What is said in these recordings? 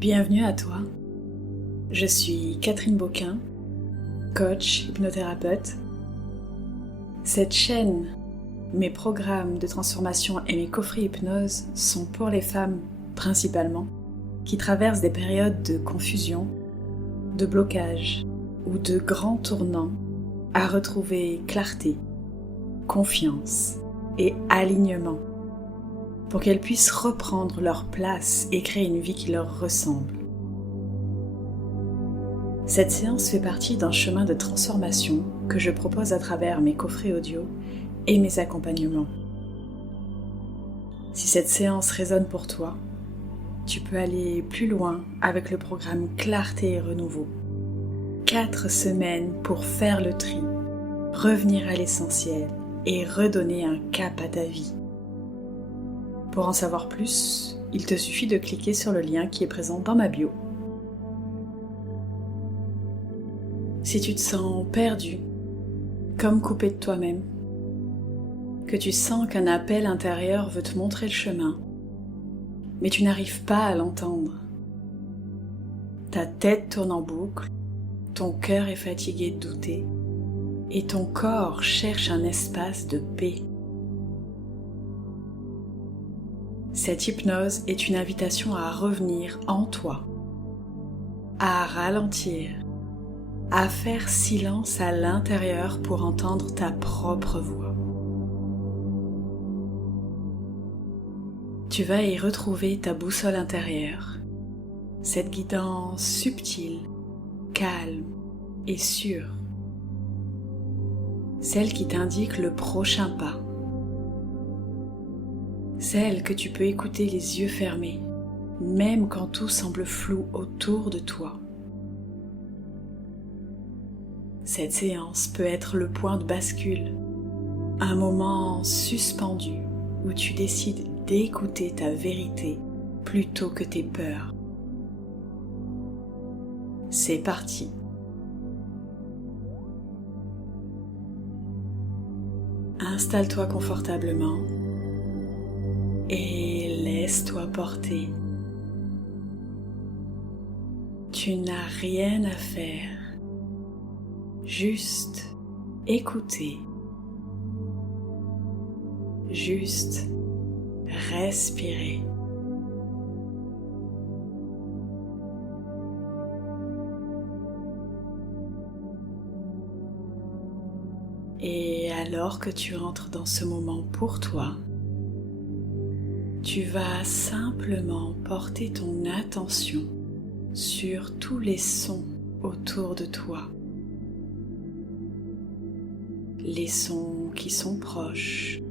Bienvenue à toi. Je suis Catherine Beauquin, coach hypnothérapeute. Cette chaîne, mes programmes de transformation et mes coffrets hypnose sont pour les femmes principalement qui traversent des périodes de confusion, de blocage ou de grands tournants à retrouver clarté, confiance et alignement pour qu'elles puissent reprendre leur place et créer une vie qui leur ressemble. Cette séance fait partie d'un chemin de transformation que je propose à travers mes coffrets audio et mes accompagnements. Si cette séance résonne pour toi, tu peux aller plus loin avec le programme Clarté et Renouveau. 4 semaines pour faire le tri, revenir à l'essentiel et redonner un cap à ta vie. Pour en savoir plus, il te suffit de cliquer sur le lien qui est présent dans ma bio. Si tu te sens perdu, comme coupé de toi-même, que tu sens qu'un appel intérieur veut te montrer le chemin, mais tu n'arrives pas à l'entendre, ta tête tourne en boucle, ton cœur est fatigué de douter, et ton corps cherche un espace de paix. Cette hypnose est une invitation à revenir en toi, à ralentir, à faire silence à l'intérieur pour entendre ta propre voix. Tu vas y retrouver ta boussole intérieure, cette guidance subtile, calme et sûre, celle qui t'indique le prochain pas, celle que tu peux écouter les yeux fermés, même quand tout semble flou autour de toi. Cette séance peut être le point de bascule, un moment suspendu où tu décides d'écouter ta vérité plutôt que tes peurs. C'est parti. Installe-toi confortablement et laisse-toi porter. Tu n'as rien à faire, juste écouter, juste respirer. Et alors que tu entres dans ce moment pour toi, tu vas simplement porter ton attention sur tous les sons autour de toi. Les sons qui sont proches,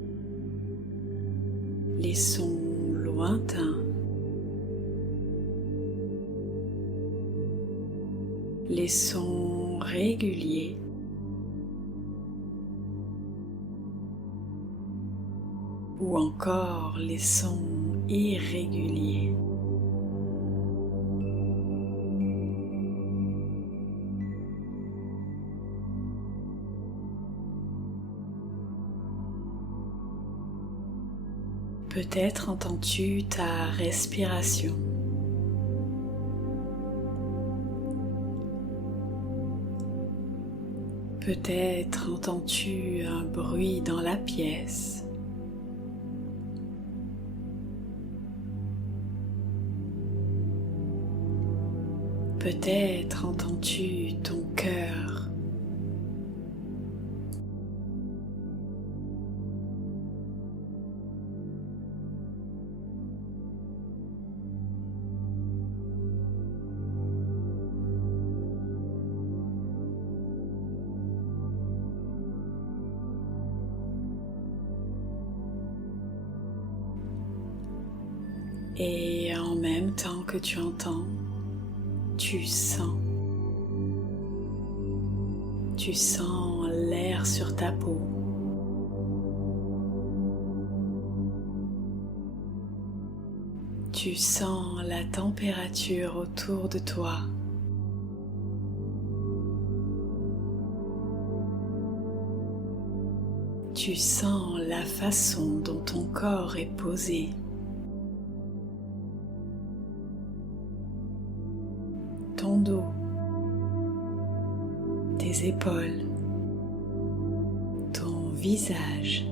les sons lointains, les sons réguliers, ou encore les sons irréguliers. Peut-être entends-tu ta respiration. Peut-être entends-tu un bruit dans la pièce. Peut-être entends-tu ton cœur. Et en même temps que tu entends, tu sens l'air sur ta peau. Tu sens la température autour de toi. Tu sens la façon dont ton corps est posé. dos, tes épaules, ton visage.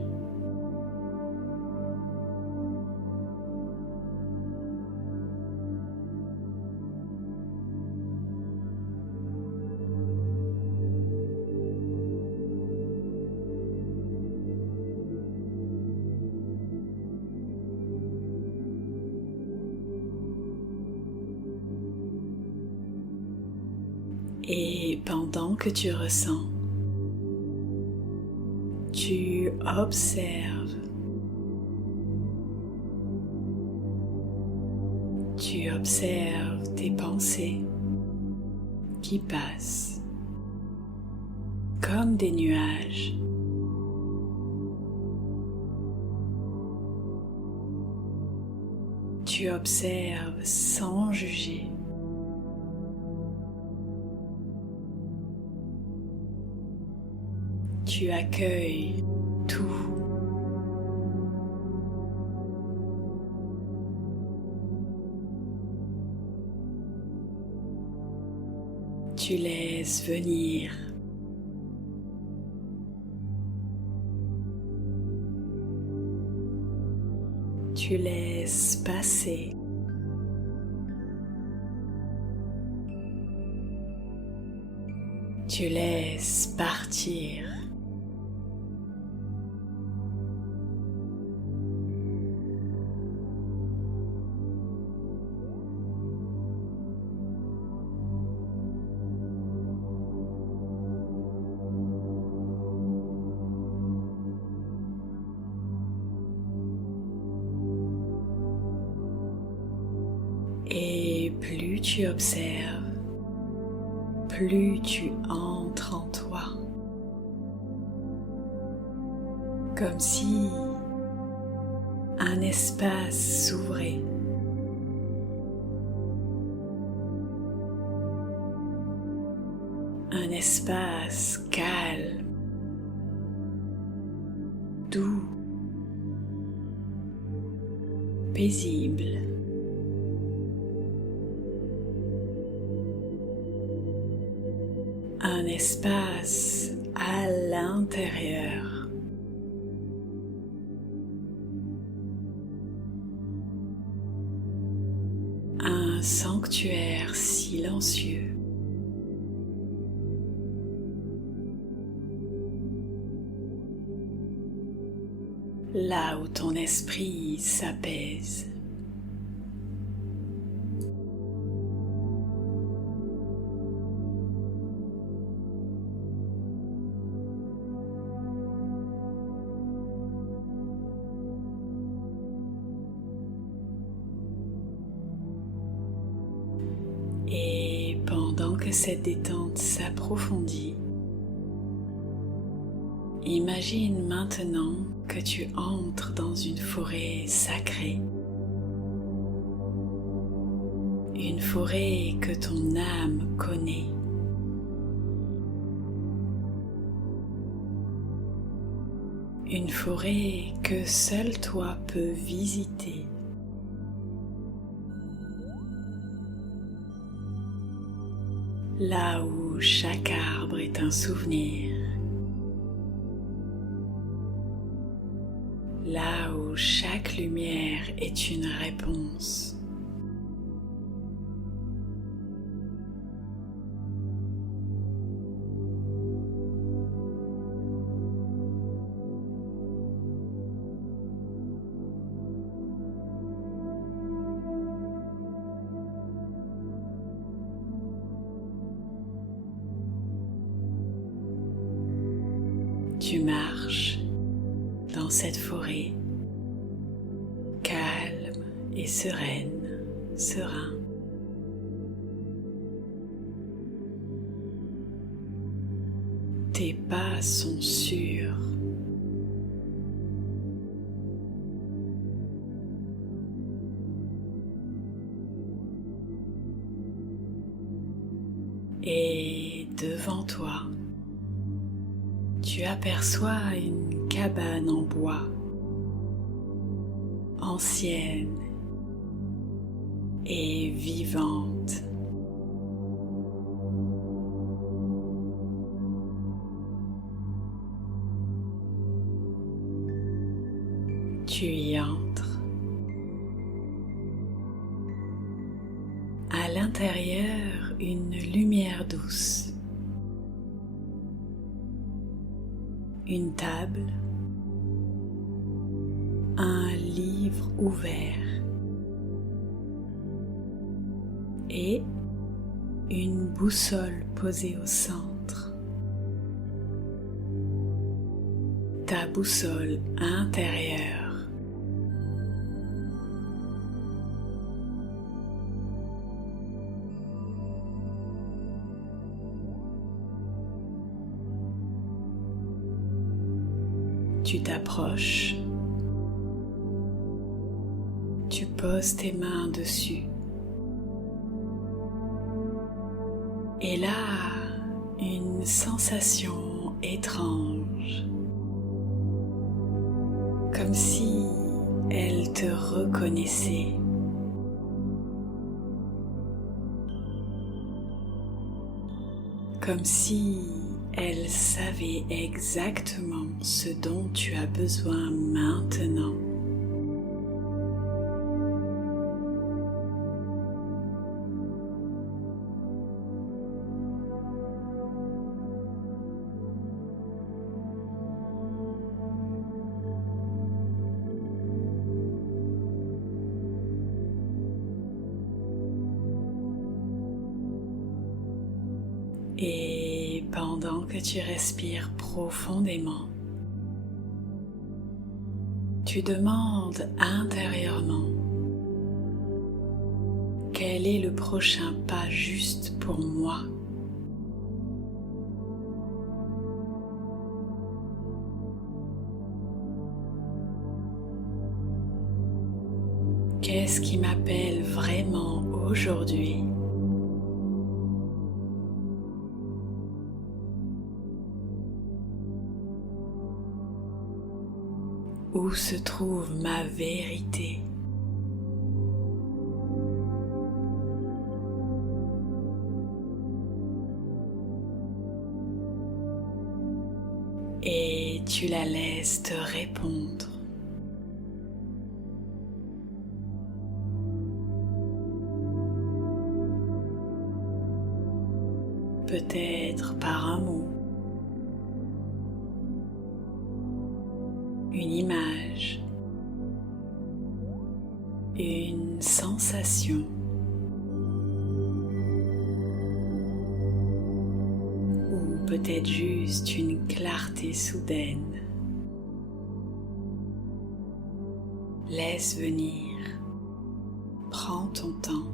Et pendant que tu ressens, tu observes. Tu observes tes pensées qui passent comme des nuages. Tu observes sans juger. Tu accueilles tout. Tu laisses venir. Tu laisses passer. Tu laisses partir. Et plus tu observes, plus tu entres en toi, comme si un espace s'ouvrait. Un espace calme, doux, paisible. Un espace à l'intérieur. Un sanctuaire silencieux. Là où ton esprit s'apaise. Et pendant que cette détente s'approfondit, imagine maintenant que tu entres dans une forêt sacrée. Une forêt que ton âme connaît. Une forêt que seul toi peux visiter. Là où chaque arbre est un souvenir. Là où chaque lumière est une réponse. Tu marches dans cette forêt, calme et sereine, serein. Tes pas sont sûrs. Et devant toi, tu aperçois une cabane en bois, ancienne et vivante. Tu y entres. À l'intérieur, une lumière douce. Une table. Un livre ouvert. Et une boussole posée au centre. Ta boussole intérieure. Tu t'approches. Tu poses tes mains dessus. Et là, une sensation étrange, comme si elle te reconnaissait. Comme si elle savait exactement ce dont tu as besoin maintenant. Et pendant que tu respires profondément, tu demandes intérieurement quel est le prochain pas juste pour moi. Qu'est-ce qui m'appelle vraiment aujourd'hui? Où se trouve ma vérité? Et tu la laisses te répondre. Peut-être par un mot, une image, une sensation, ou peut-être juste une clarté soudaine. Laisse venir, prends ton temps.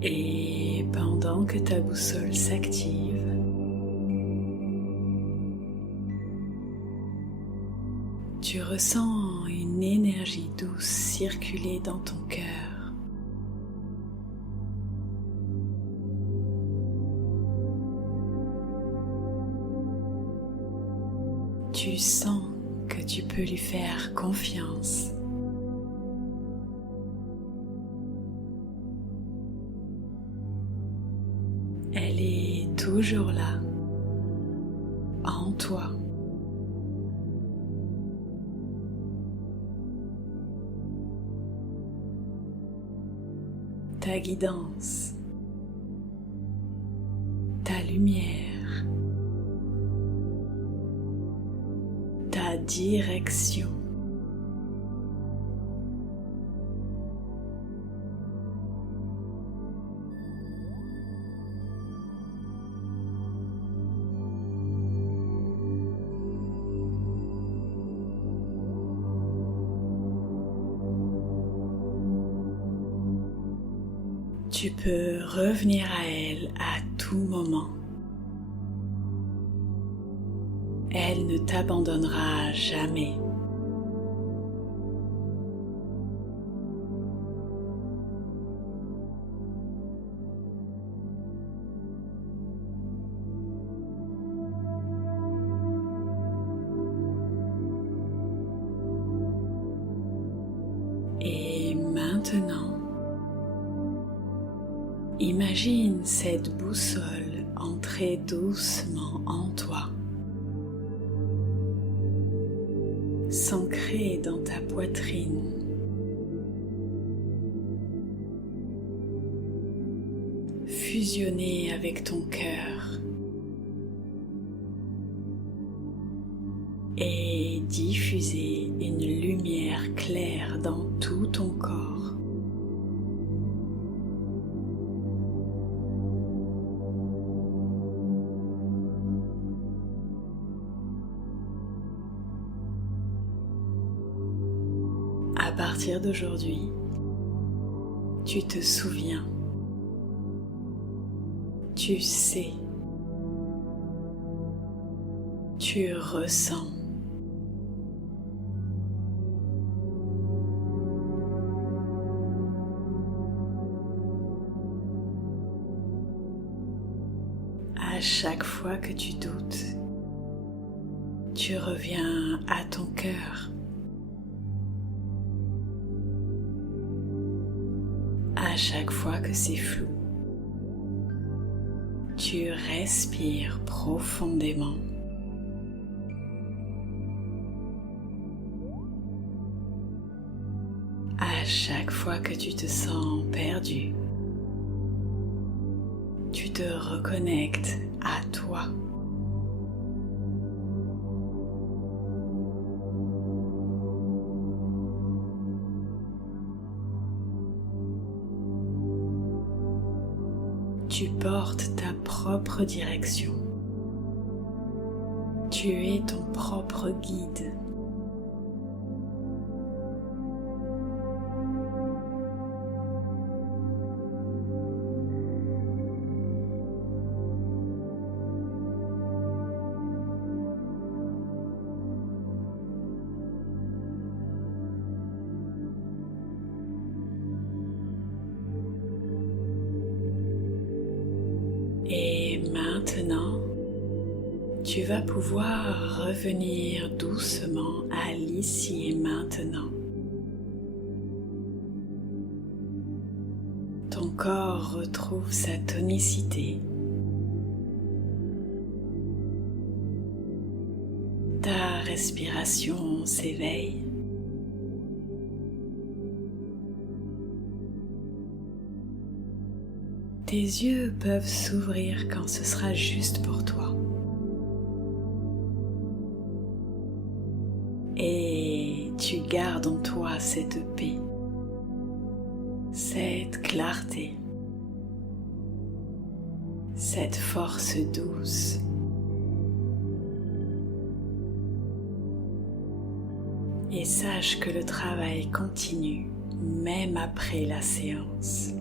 Et pendant que ta boussole s'active, tu ressens une énergie douce circuler dans ton cœur. Tu sens que tu peux lui faire confiance. Elle est toujours là, en toi. Ta guidance, ta lumière, ta direction. Tu peux revenir à elle à tout moment. Elle ne t'abandonnera jamais. Et maintenant, imagine cette boussole entrer doucement en toi, s'ancrer dans ta poitrine, fusionner avec ton cœur et diffuser une lumière claire dans tout ton corps. À partir d'aujourd'hui, tu te souviens, tu sais, tu ressens. À chaque fois que tu doutes, tu reviens à ton cœur. À chaque fois que c'est flou, tu respires profondément. À chaque fois que tu te sens perdu, tu te reconnectes à toi. Tu portes ta propre direction. Tu es ton propre guide. Et maintenant, tu vas pouvoir revenir doucement à l'ici et maintenant. Ton corps retrouve sa tonicité. Ta respiration s'éveille. Tes yeux peuvent s'ouvrir quand ce sera juste pour toi. Et tu gardes en toi cette paix, cette clarté, cette force douce. Et sache que le travail continue même après la séance.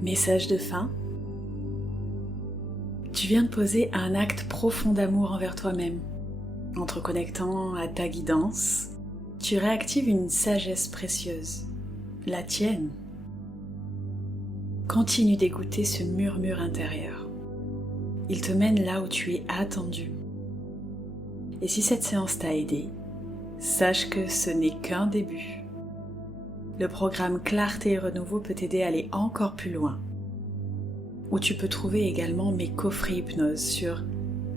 Message de fin. Tu viens de poser un acte profond d'amour envers toi-même. En te reconnectant à ta guidance, tu réactives une sagesse précieuse, la tienne. Continue d'écouter ce murmure intérieur. Il te mène là où tu es attendu. Et si cette séance t'a aidé, sache que ce n'est qu'un début. Le programme Clarté et Renouveau peut t'aider à aller encore plus loin, où tu peux trouver également mes coffrets hypnose sur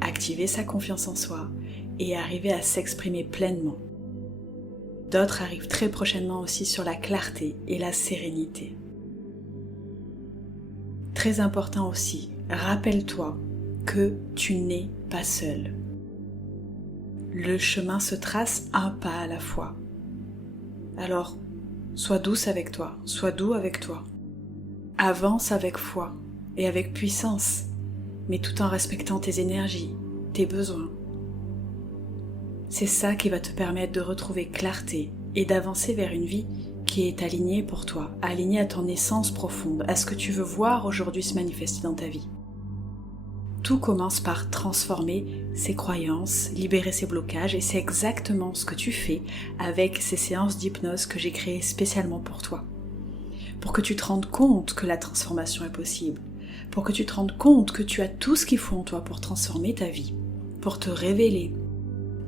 activer sa confiance en soi et arriver à s'exprimer pleinement. D'autres arrivent très prochainement aussi sur la clarté et la sérénité. Très important aussi, rappelle-toi que tu n'es pas seul. Le chemin se trace un pas à la fois. Alors, sois douce avec toi, sois doux avec toi. Avance avec foi et avec puissance, mais tout en respectant tes énergies, tes besoins. C'est ça qui va te permettre de retrouver clarté et d'avancer vers une vie qui est alignée pour toi, alignée à ton essence profonde, à ce que tu veux voir aujourd'hui se manifester dans ta vie. Tout commence par transformer ses croyances, libérer ses blocages, et c'est exactement ce que tu fais avec ces séances d'hypnose que j'ai créées spécialement pour toi. Pour que tu te rendes compte que la transformation est possible, pour que tu te rendes compte que tu as tout ce qu'il faut en toi pour transformer ta vie, pour te révéler,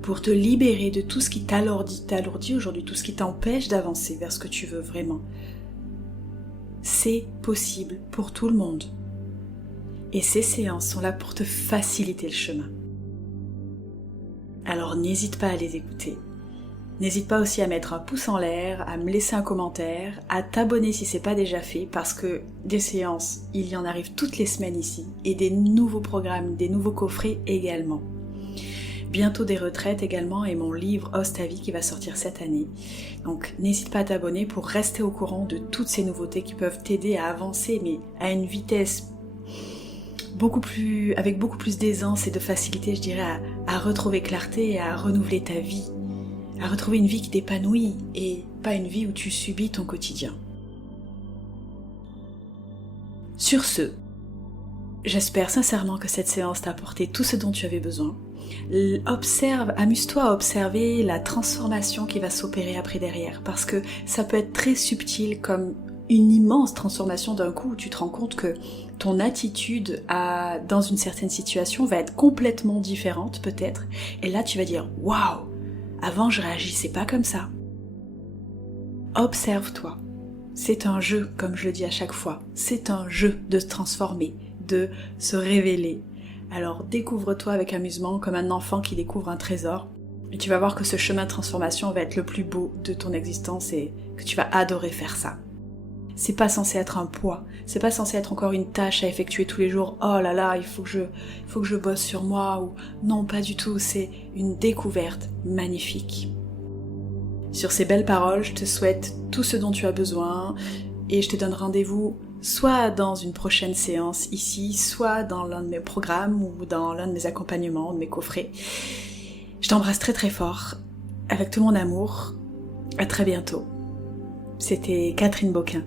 pour te libérer de tout ce qui t'alourdit aujourd'hui, tout ce qui t'empêche d'avancer vers ce que tu veux vraiment. C'est possible pour tout le monde. Et ces séances sont là pour te faciliter le chemin. Alors n'hésite pas à les écouter. N'hésite pas aussi à mettre un pouce en l'air, à me laisser un commentaire, à t'abonner si c'est pas déjà fait, parce que des séances, il y en arrive toutes les semaines ici, et des nouveaux programmes, des nouveaux coffrets également. Bientôt des retraites également et mon livre Ose ta vie qui va sortir cette année. Donc n'hésite pas à t'abonner pour rester au courant de toutes ces nouveautés qui peuvent t'aider à avancer, mais à une vitesse avec beaucoup plus d'aisance et de facilité, je dirais, à retrouver clarté et à renouveler ta vie, à retrouver une vie qui t'épanouit et pas une vie où tu subis ton quotidien. Sur ce, j'espère sincèrement que cette séance t'a apporté tout ce dont tu avais besoin. Amuse-toi à observer la transformation qui va s'opérer après derrière, parce que ça peut être très subtil comme une immense transformation d'un coup où tu te rends compte que ton attitude dans une certaine situation va être complètement différente peut-être, et là tu vas dire « Waouh, avant je réagissais pas comme ça ». Observe-toi. C'est un jeu, comme je le dis à chaque fois. C'est un jeu de se transformer, de se révéler. Alors découvre-toi avec amusement comme un enfant qui découvre un trésor, et tu vas voir que ce chemin de transformation va être le plus beau de ton existence et que tu vas adorer faire ça. C'est pas censé être un poids, c'est pas censé être encore une tâche à effectuer tous les jours. Oh là là, il faut que je bosse sur moi, ou non, pas du tout, c'est une découverte magnifique. Sur ces belles paroles, je te souhaite tout ce dont tu as besoin et je te donne rendez-vous soit dans une prochaine séance ici, soit dans l'un de mes programmes ou dans l'un de mes accompagnements, de mes coffrets. Je t'embrasse très très fort, avec tout mon amour. À très bientôt. C'était Catherine Boquin.